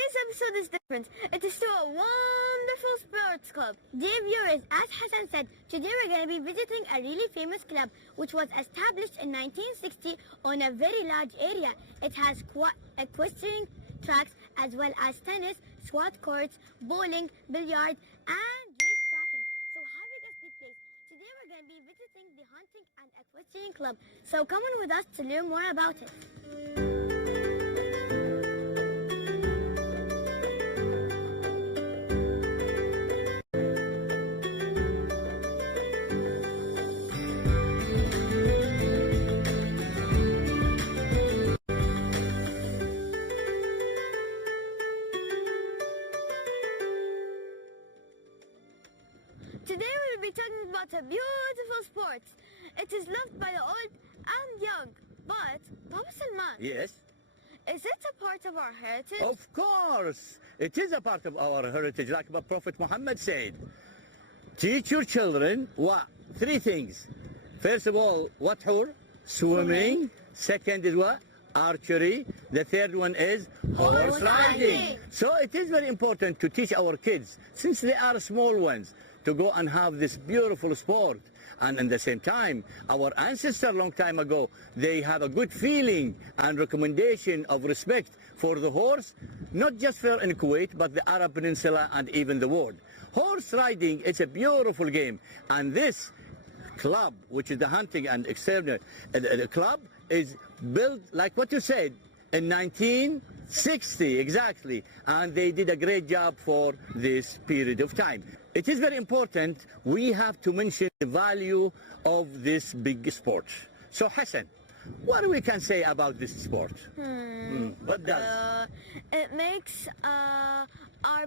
today's episode is different. It is to a wonderful sports club. Dear viewers, as Hassan said, today we're going to be visiting a really famous club which was established in 1960 on a very large area. It has equestrian tracks as well as tennis, squat courts, bowling, billiards, and race tracking. So how big is the place? Today we're going to be visiting the hunting and equestrian club. So come on with us to learn more about it. Today we will be talking about a beautiful sport. It is loved by the old and young. But, Baba Salman, Yes, is it a part of our heritage? of course. It is a part of our heritage, like the Prophet Muhammad said. Teach your children what? Three things. First of all, what? Swimming. Second is what? Archery. The third one is horse riding. So it is very important to teach our kids, since they are small ones, to go and have this beautiful sport. And at the same time, our ancestors long time ago, they have a good feeling and recommendation of respect for the horse, not just for in Kuwait, but the Arab Peninsula and even the world. Horse riding is a beautiful game, and this club, which is the hunting and external club, is built like what you said in 1960 exactly, and they did a great job for this period of time. It is very important. We have to mention the value of this big sport. So Hassan, what we can say about this sport? What does? It makes our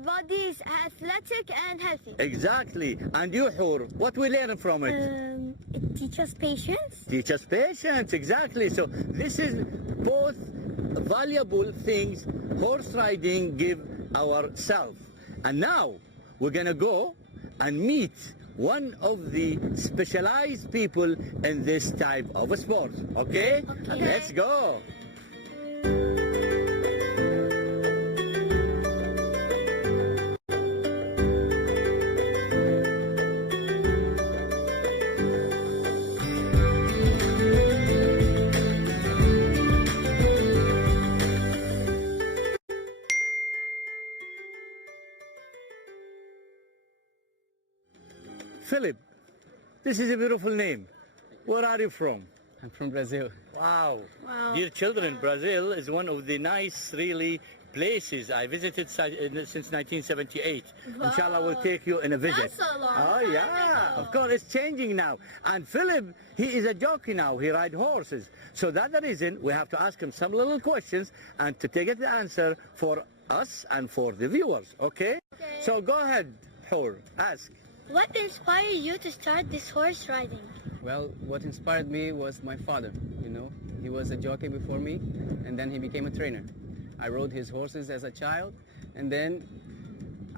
bodies athletic and healthy. Exactly. And you, Hur, what we learn from it? It teaches patience. Teach us patience, exactly. So this is both valuable things horse riding give ourselves. And now we're gonna go and meet one of the specialized people in this type of a sport. Okay? Okay. Let's go. Philip, this is a beautiful name. Where are you from? I'm from Brazil. Wow. Wow. Dear children, Brazil is one of the nice, really, places I visited since 1978. Wow. Inshallah, we'll take you in a visit. That's a long Oh, time yeah. ago. Of course, it's changing now. And Philip, he is a jockey now. He rides horses. So that's the reason we have to ask him some little questions and to take the answer for us and for the viewers. Okay? So go ahead, Hur, ask. What inspired you to start this horse riding? Well, what inspired me was my father, you know. He was a jockey before me, and then he became a trainer. I rode his horses as a child, and then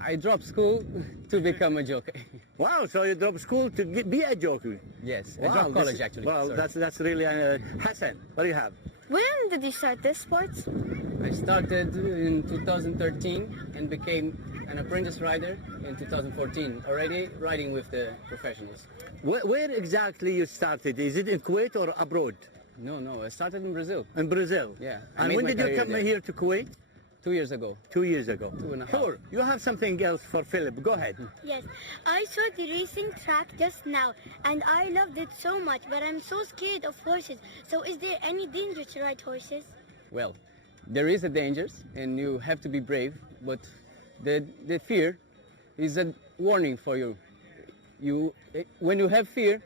I dropped school to become a jockey. Wow, so you dropped school to be a jockey? Yes, I Wow, dropped college actually. Well, Sorry. that's really Hassan. What do you have? When did you start this sport? I started in 2013 and became an apprentice rider in 2014, already riding with the professionals. Where exactly you started? Is it in Kuwait or abroad? No, I started in Brazil In Brazil? Yeah, I And made when my did you career come there. here to Kuwait? 2 years ago. 2 years ago. 2.5. Sure. You have something else for Philip. Go ahead. Yes, I saw the racing track just now and I loved it so much, but I'm so scared of horses. So is there any danger to ride horses? Well, there is a danger, and you have to be brave, but the fear is a warning for you. When you have fear,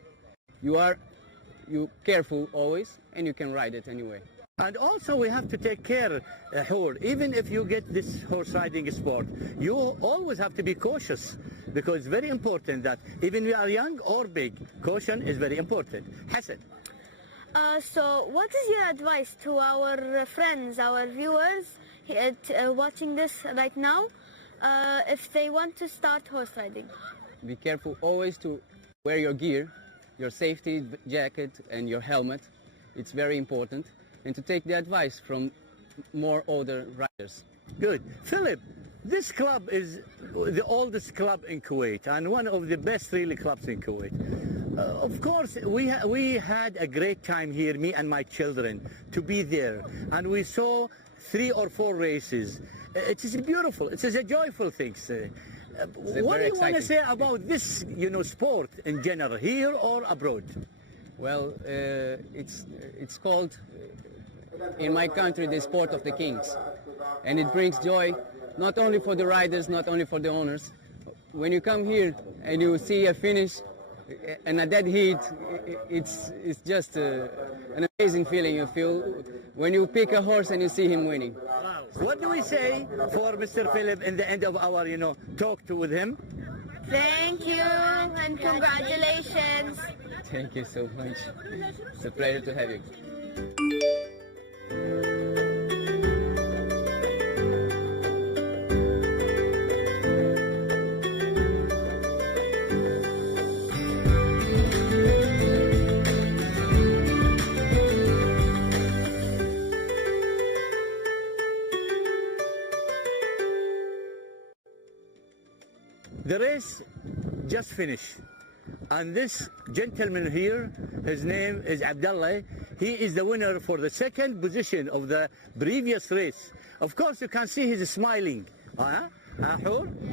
you careful always, and you can ride it anyway. And also we have to take care, Hur, even if you get this horse riding sport, you always have to be cautious, because it's very important that even if you are young or big, caution is very important. Hassan. So what is your advice to our friends, our viewers watching this right now, if they want to start horse riding? Be careful always to wear your gear, your safety jacket and your helmet. It's very important. And to take the advice from more older riders. Good. Philip, this club is the oldest club in Kuwait and one of the best really clubs in Kuwait. Of course, we had a great time here, me and my children, to be there. And we saw 3 or 4 races. It is beautiful. It is a joyful thing. What do you want to say about this, sport in general, here or abroad? Well, it's called, in my country, the sport of the kings. And it brings joy not only for the riders, not only for the owners. When you come here and you see a finish and a dead heat, it's just an amazing feeling you feel when you pick a horse and you see him winning. Wow. What do we say for Mr. Philip in the end of our, talk with him? Thank you and congratulations. Thank you so much. It's a pleasure to have you. The race just finished. And this gentleman here, his name is Abdullah. He is the winner for the 2nd position of the previous race. Of course, you can see he's smiling.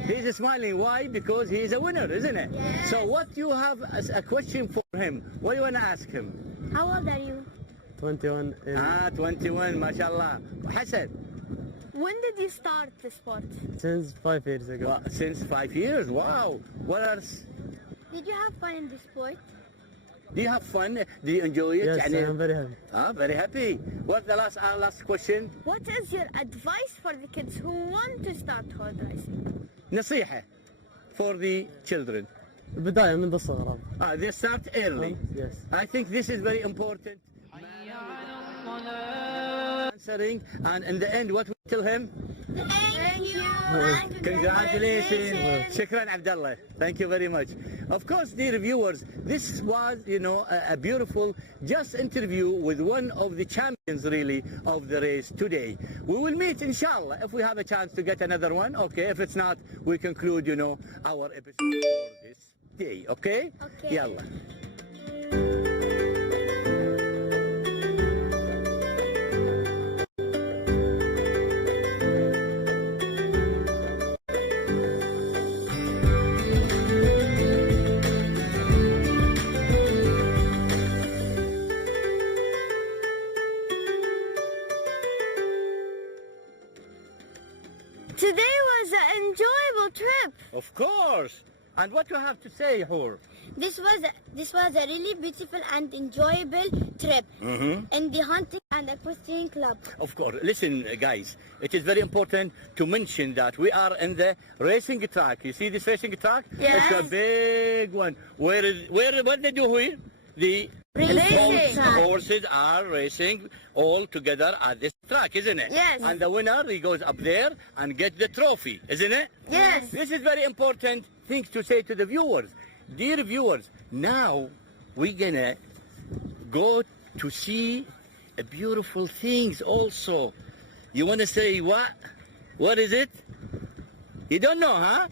He's smiling. Why? Because he is a winner, isn't it? Yes. So what you have as a question for him? What do you want to ask him? How old are you? 21. 21, mashallah. Hassan? When did you start the sport? Since 5 years ago. Well, since 5 years, wow. What else? Did you have fun in the sport? Do you have fun? Do you enjoy it? Yes, I'm very happy. Very happy. What's the last question? What is your advice for the kids who want to start horse racing? نصيحة for the children. بداية منذ الصغر. They start early. Yes. I think this is very important. Answering, and in the end, what we tell him? Thank you. Congratulations. Shukran, Abdullah. Thank you very much. Of course, dear viewers, this was, a beautiful just interview with one of the champions, really, of the race today. We will meet, inshallah, if we have a chance to get another one. Okay, if it's not, we conclude, our episode for this day. Okay? Okay. Yalla. Today was an enjoyable trip. Of course. And what you have to say, Hur? This was a really beautiful and enjoyable trip in the hunting and equestrian club. Of course. Listen, guys, it is very important to mention that we are in the racing track. You see this racing track? Yes. It's a big one. What they do here? The Racing. horses are racing all together at this track, isn't it? Yes. And the winner, he goes up there and gets the trophy, isn't it? Yes. This is very important thing to say to the viewers. Dear viewers, now we're gonna go to see beautiful things also. You wanna say what? What is it? You don't know, huh?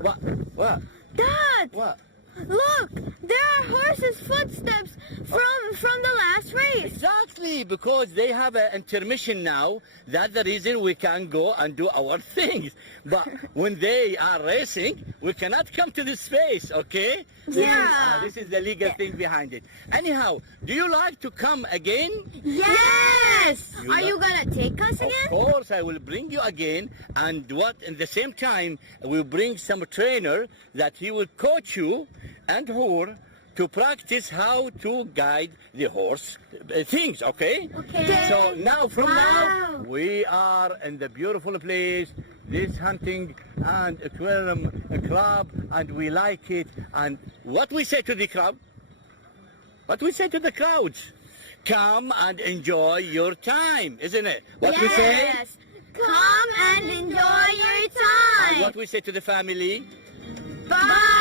What? What? Dad, What? look, there are horses' footsteps from the last race. Exactly, because they have an intermission now. That's the reason we can go and do our things. But when they are racing, we cannot come to this space, okay? Yeah. This is the legal thing behind it. Anyhow, do you like to come again? Yes. Are you gonna take us Of again? course, I will bring you again. And what, in the same time, we'll bring some trainer that he will coach you and her to practice how to guide the horse things, okay? Okay. So now, from now, Wow. we are in the beautiful place, this hunting and aquarium club, and we like it. And what we say to the club? What we say to the crowds? Come and enjoy your time, isn't it? What we say? Yes. Come and enjoy your And time. what we say to the family? Bye.